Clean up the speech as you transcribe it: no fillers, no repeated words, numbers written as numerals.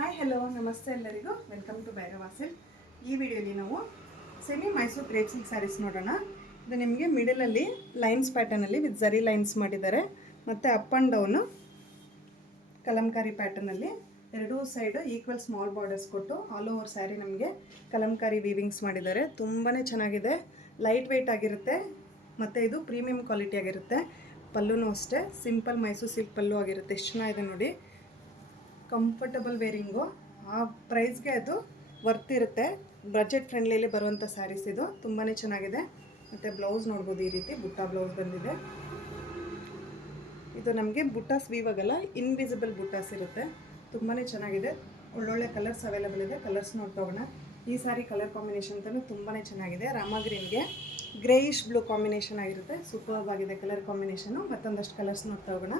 Hi hello ನಮಸ್ತೆ ಎಲ್ಲರಿಗೂ welcome to ಭೈರವಾಸಿಲ್. ಈ ವಿಡಿಯೋಲಿ ನಾವು semi Mysore crepe silk sarees ನೋಡೋಣ. ಇದು ನಿಮಗೆ ಮಿಡಲಲ್ಲಿ ಲೈನ್ಸ್ ಪ್ಯಾಟರ್ನಲ್ಲಿ ವಿತ್ ಝರಿ ಲೈನ್ಸ್ ಮಾಡಿದ್ದಾರೆ ಮತ್ತು ಅಪ್ ಆ್ಯಂಡ್ ಡೌನು ಕಲಂಕಾರಿ ಪ್ಯಾಟರ್ನಲ್ಲಿ ಎರಡೂ ಸೈಡು ಈಕ್ವಲ್ ಸ್ಮಾಲ್ ಬಾರ್ಡರ್ಸ್ ಕೊಟ್ಟು ಆಲ್ ಓವರ್ ಸ್ಯಾರಿ ನಮಗೆ ಕಲಂಕಾರಿ ವೀವಿಂಗ್ಸ್ ಮಾಡಿದ್ದಾರೆ. ತುಂಬಾ ಚೆನ್ನಾಗಿದೆ, ಲೈಟ್ ವೆಯ್ಟ್ ಆಗಿರುತ್ತೆ ಮತ್ತು ಇದು ಪ್ರೀಮಿಯಂ ಕ್ವಾಲಿಟಿ ಆಗಿರುತ್ತೆ. ಪಲ್ಲುನೂ ಅಷ್ಟೇ ಸಿಂಪಲ್ ಮೈಸೂರು ಸಿಲ್ಕ್ ಪಲ್ಲು ಆಗಿರುತ್ತೆ. ಎಷ್ಟು ಚೆನ್ನಾಗಿದೆ ನೋಡಿ, ಕಂಫರ್ಟಬಲ್ ವೇರಿಂಗು. ಆ ಪ್ರೈಸ್ಗೆ ಅದು ವರ್ತ್ ಇರುತ್ತೆ. ಬಜೆಟ್ ಫ್ರೆಂಡ್ಲಿಯಲ್ಲಿ ಬರುವಂಥ ಸ್ಯಾರೀಸ್ ಇದು. ತುಂಬಾ ಚೆನ್ನಾಗಿದೆ. ಮತ್ತು ಬ್ಲೌಸ್ ನೋಡ್ಬೋದು, ಈ ರೀತಿ ಬುಟ್ಟ ಬ್ಲೌಸ್ ಬಂದಿದೆ. ಇದು ನಮಗೆ ಬುಟ್ಟಾಸ್ ವೀವಾಗಲ್ಲ, ಇನ್ವಿಸಿಬಲ್ ಬುಟ್ಟಾಸ್ ಇರುತ್ತೆ. ತುಂಬಾ ಚೆನ್ನಾಗಿದೆ. ಒಳ್ಳೊಳ್ಳೆ ಕಲರ್ಸ್ ಅವೈಲೇಬಲ್ ಇದೆ. ಕಲರ್ಸ್ ನೋಡ್ತೋಗೋಣ. ಈ ಸಾರಿ ಕಲರ್ ಕಾಂಬಿನೇಷನ್ ಅಂತಲೂ ತುಂಬಾ ಚೆನ್ನಾಗಿದೆ. ರಾಮ ಗ್ರೀನ್ಗೆ ಗ್ರೇಯಿಶ್ ಬ್ಲೂ ಕಾಂಬಿನೇಷನ್ ಆಗಿರುತ್ತೆ. ಸೂಪರ್ಬ್ ಆಗಿದೆ ಕಲರ್ ಕಾಂಬಿನೇಷನು. ಮತ್ತೊಂದಷ್ಟು ಕಲರ್ಸ್ ನೋಡ್ತಾ ಹೋಗೋಣ.